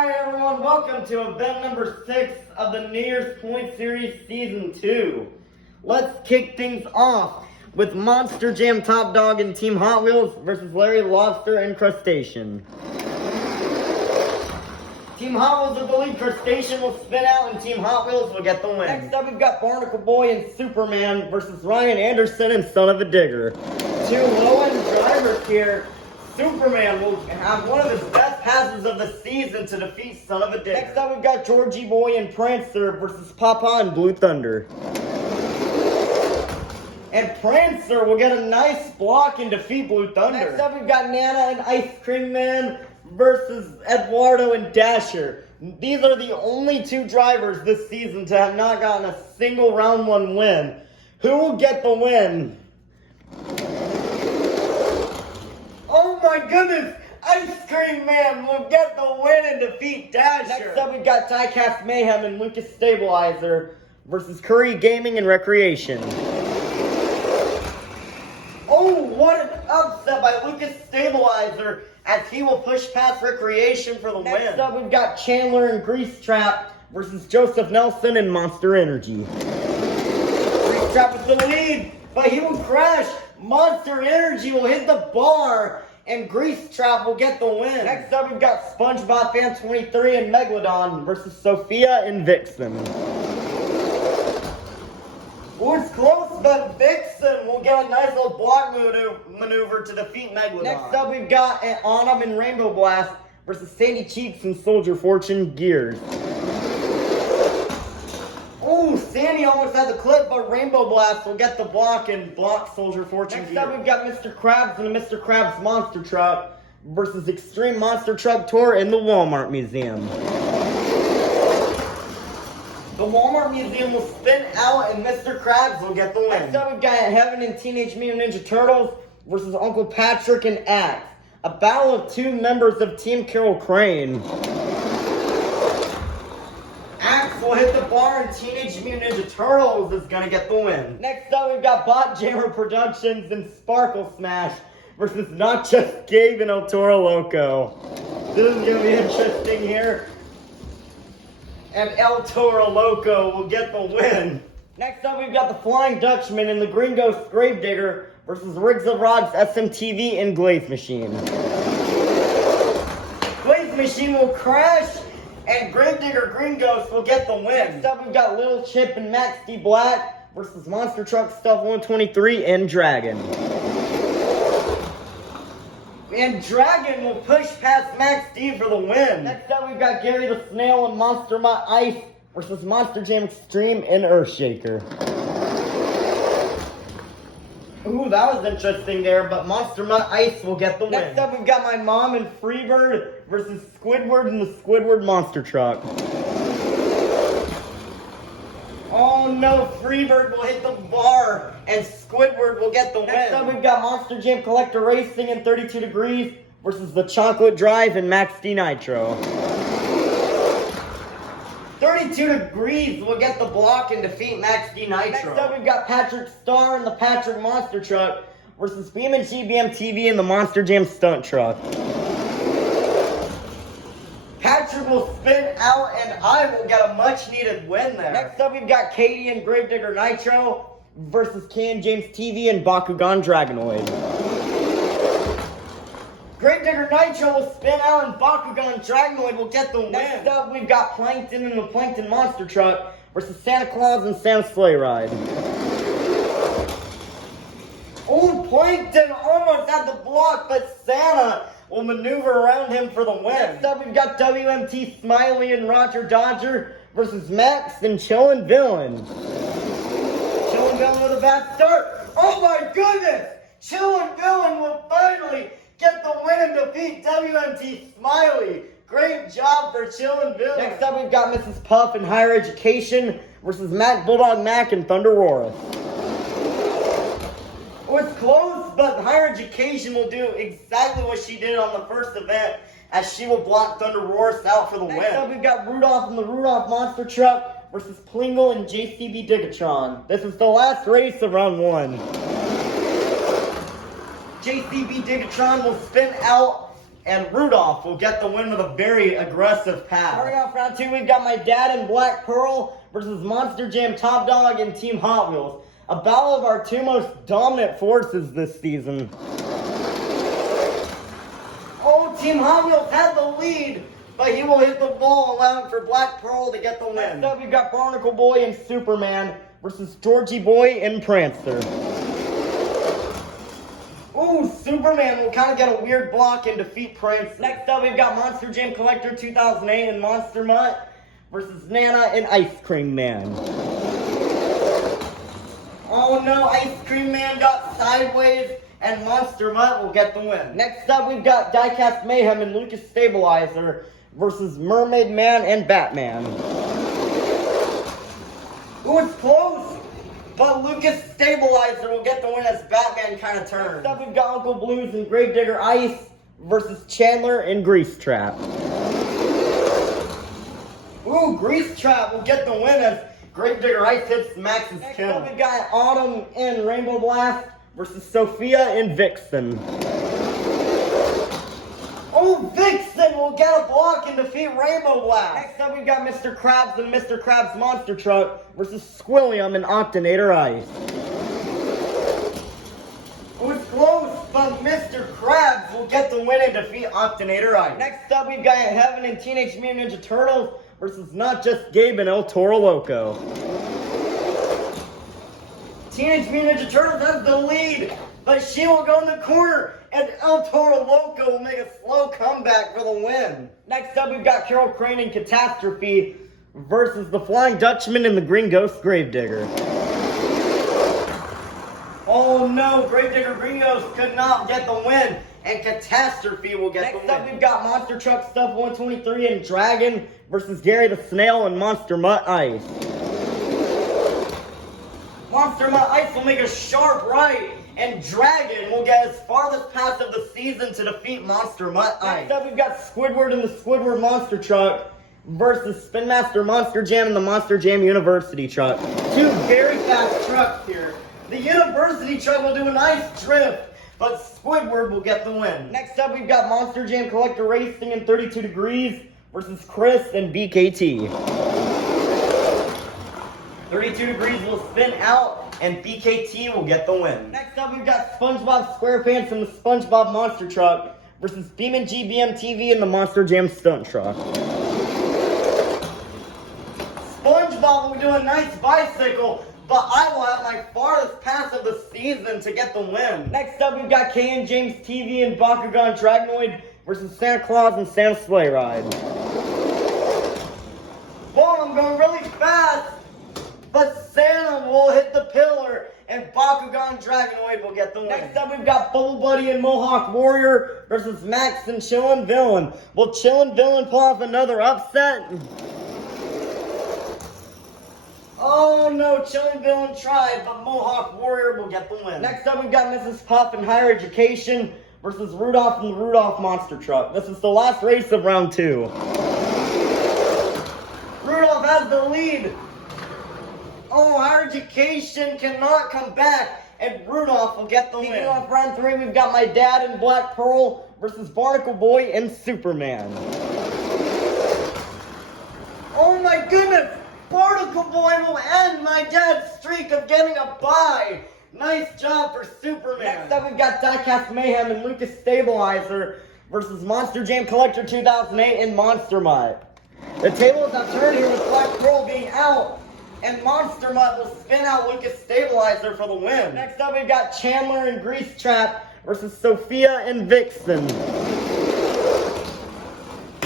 Alright everyone, welcome to event number 6 of the New Year's Point Series Season 2. Let's kick things off with Monster Jam Top Dog and Team Hot Wheels versus Larry Lobster and Crustacean. Team Hot Wheels with the lead, Crustacean will spin out and Team Hot Wheels will get the win. Next up we've got Barnacle Boy and Superman versus Ryan Anderson and Son of a Digger. Two low-end drivers here. Superman will have one of his best passes of the season to defeat Son of a Digger. Next up we've got Georgie Boy and Prancer versus Papa and Blue Thunder. And Prancer will get a nice block and defeat Blue Thunder. Next up we've got Nana and Ice Cream Man versus Eduardo and Dasher. These are the only two drivers this season to have not gotten a single round 1 win. Who will get the win? Oh my goodness! Ice Cream Man will get the win and defeat Dasher. Next up we've got Diecast Mayhem and Lucas Stabilizer versus Curry Gaming and Recreation. Oh, what an upset by Lucas Stabilizer as he will push past Recreation for the win. Next up we've got Chandler and Grease Trap versus Joseph Nelson and Monster Energy. Grease Trap with the lead, but he will crash. Monster Energy will hit the bar and Grease Trap will get the win. Next up we've got SpongeBob Fan 23 and Megalodon versus Sophia and Vixen. Oh, it's close, but Vixen will get a nice little block maneuver to defeat Megalodon. Next up we've got Autumn and Rainbow Blast versus Sandy Cheeks and Soldier Fortune Gears. Oh, Sandy almost had the clip, but Rainbow Blast will get the block and block Soldier Fortune Gears. Next up we've got Mr. Krabs and a Mr. Krabs Monster Truck versus Extreme Monster Truck Tour in the Walmart Museum. The Walmart Museum will spin out and Mr. Krabs will get the win. Next up we've got Heaven and Teenage Mutant Ninja Turtles versus Uncle Patrick and Axe. A battle of two members of Team Carol Crane. Axe will hit the bar and Teenage Mutant Ninja Turtles is gonna get the win. Next up we've got Bot Jammer Productions and Sparkle Smash versus Not Just Gabe and El Toro Loco. This is gonna be interesting here. And El Toro Loco will get the win. Next up, we've got the Flying Dutchman and the Green Ghost Gravedigger versus Riggs of Rods, SMTV, and Glaze Machine. Glaze Machine will crash, and Gravedigger Green Ghost will get the win. Next up, we've got Little Chip and Max D. Black versus Monster Truck Stuff 123 and Dragon. And Dragon will push past Max D for the win. Next up, we've got Gary the Snail and Monster Mutt Ice versus Monster Jam Extreme and Earthshaker. Ooh, that was interesting there, but Monster Mutt Ice will get the win. Next up, we've got My Mom and Freebird versus Squidward and the Squidward Monster Truck. Oh no, Freebird will hit the bar and Squidward will get the win. Next up we've got Monster Jam Collector Racing in 32 Degrees versus the Chocolate Drive and Max D Nitro. 32 Degrees will get the block and defeat Max D Nitro. Next up we've got Patrick Star and the Patrick Monster Truck versus Beam and GBM TV and the Monster Jam Stunt Truck. Patrick will spin out and I will get a much needed win there. Next up we've got Katie and Gravedigger Nitro versus Ken James TV and Bakugan Dragonoid. Gravedigger Nitro will spin out and Bakugan Dragonoid will get the win. Next up we've got Plankton and the Plankton Monster Truck versus Santa Claus and Santa's Sleigh Ride. Oh, Plankton almost had the block, but Santa will maneuver around him for the win. Next up, we've got WMT Smiley and Roger Dodger versus Max and Chillin' Villain. Chillin' Villain with a bad start. Oh my goodness! Chillin' Villain will finally get the win and defeat WMT Smiley. Great job for Chillin' Villain. Next up, we've got Mrs. Puff and Higher Education versus Matt Bulldog Mac and Thunder Roar. Oh, it's close, but Higher Education will do exactly what she did on the first event, as she will block Thunder Roar out for the win. Next up, we've got Rudolph and the Rudolph Monster Truck versus Plingle and JCB Digatron. This is the last race of round 1. JCB Digatron will spin out and Rudolph will get the win with a very aggressive pass. Starting off round 2, we've got my dad and Black Pearl versus Monster Jam Top Dog and Team Hot Wheels. A battle of our 2 most dominant forces this season. Oh, Team Hot Wheels had the lead, but he will hit the ball, allowing for Black Pearl to get the win. Next up, we've got Barnacle Boy and Superman versus Georgie Boy and Prancer. Ooh, Superman will kind of get a weird block and defeat Prancer. Next up, we've got Monster Jam Collector 2008 and Monster Mutt versus Nana and Ice Cream Man. Oh no, Ice Cream Man got sideways and Monster Mutt will get the win. Next up, we've got Diecast Mayhem and Lucas Stabilizer versus Mermaid Man and Batman. Ooh, it's close, but Lucas Stabilizer will get the win as Batman kind of turns. Next up, we've got Uncle Blues and Gravedigger Ice versus Chandler and Grease Trap. Ooh, Grease Trap will get the win as Gravedigger Ice hits Max's kill. Next up, we've got Autumn and Rainbow Blast versus Sophia and Vixen. Oh, Vixen will get a block and defeat Rainbow Blast. Next up, we've got Mr. Krabs and Mr. Krabs Monster Truck versus Squilliam and Octonator Ice. It was close, but Mr. Krabs will get the win and defeat Octonator Ice. Next up, we've got Heaven and Teenage Mutant Ninja Turtles versus Not Just Gabe and El Toro Loco. Teenage Mutant Ninja Turtles has the lead, but she will go in the corner, and El Toro Loco will make a slow comeback for the win. Next up, we've got Carol Crane and Catastrophe versus the Flying Dutchman and the Green Ghost Gravedigger. Oh no, Gravedigger Green Ghost could not get the win, and Catastrophe will get the win. Next up, we've got Monster Truck Stuff 123 and Dragon versus Gary the Snail and Monster Mutt Ice. Monster Mutt Ice will make a sharp right, and Dragon will get his farthest pass of the season to defeat Monster Mutt Ice. Next up, we've got Squidward and the Squidward Monster Truck versus Spin Master Monster Jam and the Monster Jam University Truck. 2 very fast trucks here. The University Truck will do a nice drift, but Squidward will get the win. Next up, we've got Monster Jam Collector Racing in 32 Degrees versus Chris and BKT. 32 Degrees will spin out, and BKT will get the win. Next up, we've got SpongeBob SquarePants and the SpongeBob Monster Truck versus Beamin' GBM TV and the Monster Jam Stunt Truck. SpongeBob will do a nice bicycle, but I will have my farthest pass of the season to get the win. Next up, we've got Kay and James TV and Bakugan Dragonoid versus Santa Claus and Santa Sleigh Ride. Whoa, I'm going really fast, but Santa will hit the pillar and Bakugan Dragonoid will get the win. Next up, we've got Bubble Buddy and Mohawk Warrior versus Max and Chillin' Villain. Will Chillin' Villain pull off another upset? Oh no, Chillin' Villain tried, but Mohawk Warrior will get the win. Next up, we've got Mrs. Puff and Higher Education versus Rudolph and the Rudolph Monster Truck. This is the last race of round 2. Rudolph has the lead. Oh, Higher Education cannot come back, and Rudolph will get the win. Kicking off round 3, we've got my dad and Black Pearl versus Barnacle Boy and Superman. Oh my goodness! Barnacle Boy will end my dad's streak of getting a bye. Nice job for Superman. Next up, we've got Diecast Mayhem and Lucas Stabilizer versus Monster Jam Collector 2008 and Monster Mutt. The tables have turned here with Black Pearl being out, and Monster Mutt will spin out Lucas Stabilizer for the win. Next up, we've got Chandler and Grease Trap versus Sophia and Vixen.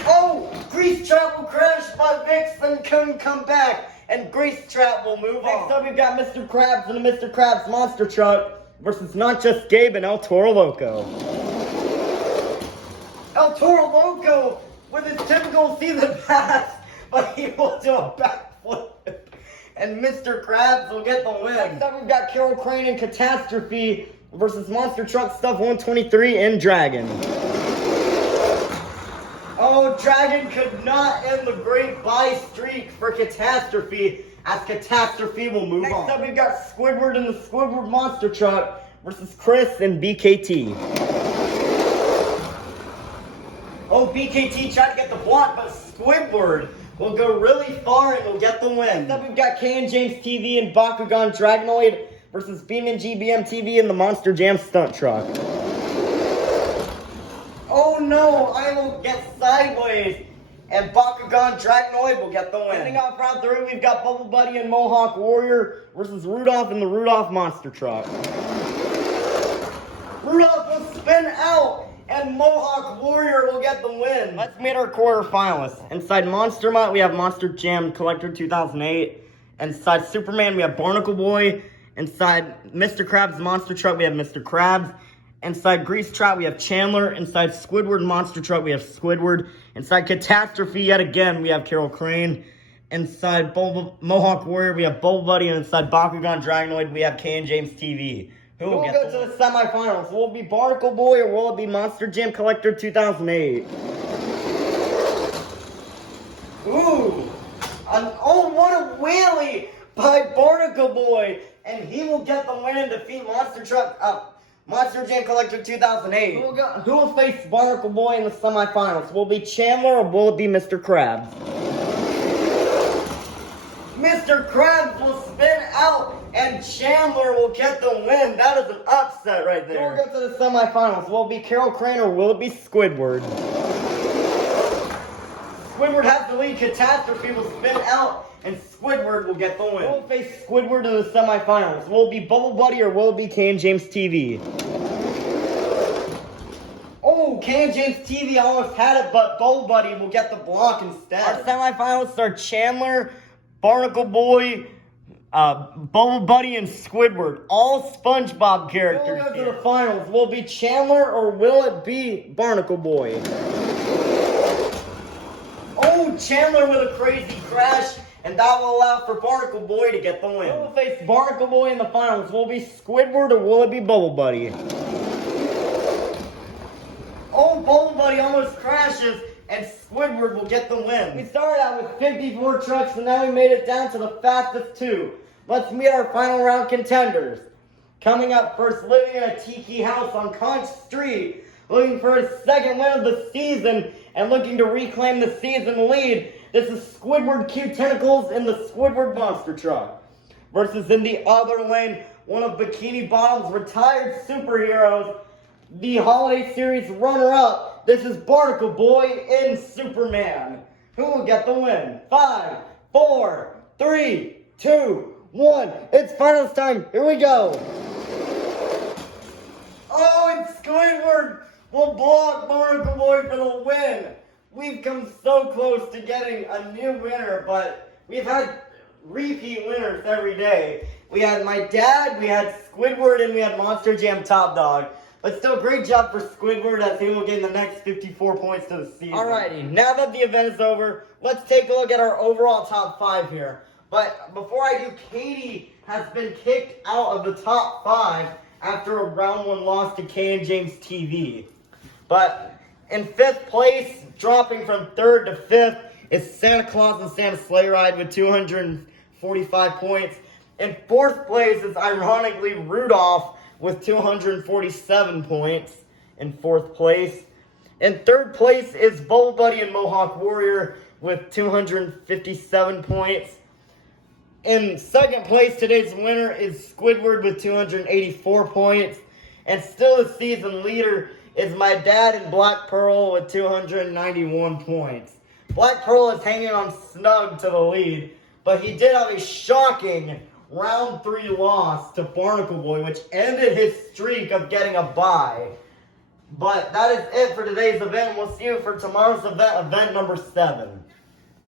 Oh, Grease Trap will crash, but Vixen couldn't come back, and Grease Trap will move on. Next up, we've got Mr. Krabs and the Mr. Krabs Monster Truck versus Not Just Gabe and El Toro Loco. El Toro Loco with his typical season pass, but he will do a backflip, and Mr. Krabs will get the win. Next up, we've got Carol Crane and Catastrophe versus Monster Truck Stuff 123 and Dragon. Oh, Dragon could not end the great bye streak for Catastrophe, as Catastrophe will move on. Next up, we've got Squidward and the Squidward Monster Truck versus Chris and BKT. Oh, BKT tried to get the block, but Squidward will go really far and will get the win. Next up, we've got K and James TV and Bakugan Dragonoid versus Beeman GBM TV and the Monster Jam Stunt Truck. Oh no, I will get sideways, and Bakugan Dragonoid will get the win. Ending off round 3, we've got Bubble Buddy and Mohawk Warrior versus Rudolph and the Rudolph Monster Truck. Rudolph will spin out, and Mohawk Warrior will get the win. Let's meet our quarterfinalists. Inside Monster Mutt, we have Monster Jam Collector 2008. Inside Superman, we have Barnacle Boy. Inside Mr. Krabs Monster Truck, we have Mr. Krabs. Inside Grease Trap, we have Chandler. Inside Squidward Monster Truck, we have Squidward. Inside Catastrophe, yet again, we have Carol Crane. Inside Mohawk Warrior, we have Bubble Buddy. And inside Bakugan Dragonoid, we have K and James TV. Who will go to the semifinals? Will it be Barnacle Boy or will it be Monster Jam Collector 2008? Ooh! Oh, what a wheelie by Barnacle Boy! And he will get the win and defeat Monster Jam Collector 2008. Who will face Barnacle Boy in the semifinals? Will it be Chandler or will it be Mr. Krabs? Mr. Krabs will spin out and Chandler will get the win. That is an upset right there. We'll go to the semifinals. Will it be Carol Crane or will it be Squidward? Squidward has the lead. Catastrophe will spin out and Squidward will get the win. We'll face Squidward in the semifinals. Will it be Bubble Buddy or will it be K and James TV? Oh, K and James TV almost had it, but Bubble Buddy will get the block instead. Our semifinals are Chandler, Barnacle Boy, Bubble Buddy, and Squidward. All SpongeBob characters. We'll go to the finals. Will it be Chandler or will it be Barnacle Boy? Oh, Chandler with a crazy crash, and that will allow for Barnacle Boy to get the win. We'll face Barnacle Boy in the finals. Will it be Squidward or will it be Bubble Buddy? Oh, Bubble Buddy almost crashes, and Squidward will get the win. We started out with 54 trucks, and now we made it down to the fastest 2. Let's meet our final round contenders. Coming up first, living in a tiki house on Conch Street, looking for his second win of the season and looking to reclaim the season lead. This is Squidward Q Tentacles in the Squidward Monster Truck. Versus in the other lane, one of Bikini Bottom's retired superheroes, the Holiday Series runner-up. This is Barnacle Boy in Superman. Who will get the win? 5, 4, 3, 2, 1. It's finals time. Here we go. Oh, and Squidward will block Barnacle Boy for the win. We've come so close to getting a new winner, but we've had repeat winners every day. We had my dad, we had Squidward, and we had Monster Jam Top Dog. But still, great job for Squidward as he will get the next 54 points to the season. Alrighty, now that the event is over, let's take a look at our overall top 5 here. But before I do, Katie has been kicked out of the top 5 after a round 1 loss to K and James TV. But in 5th place, dropping from 3rd to 5th, is Santa Claus and Santa Sleigh Ride with 245 points. In 4th place is ironically Rudolph with 247 points in 4th place. In 3rd place is Bubble Buddy and Mohawk Warrior with 257 points. In 2nd place, today's winner is Squidward with 284 points. And still the season leader is my dad in Black Pearl with 291 points. Black Pearl is hanging on snug to the lead, but he did have a shocking round 3 loss to Barnacle Boy, which ended his streak of getting a bye. But that is it for today's event. We'll see you for tomorrow's event number 7.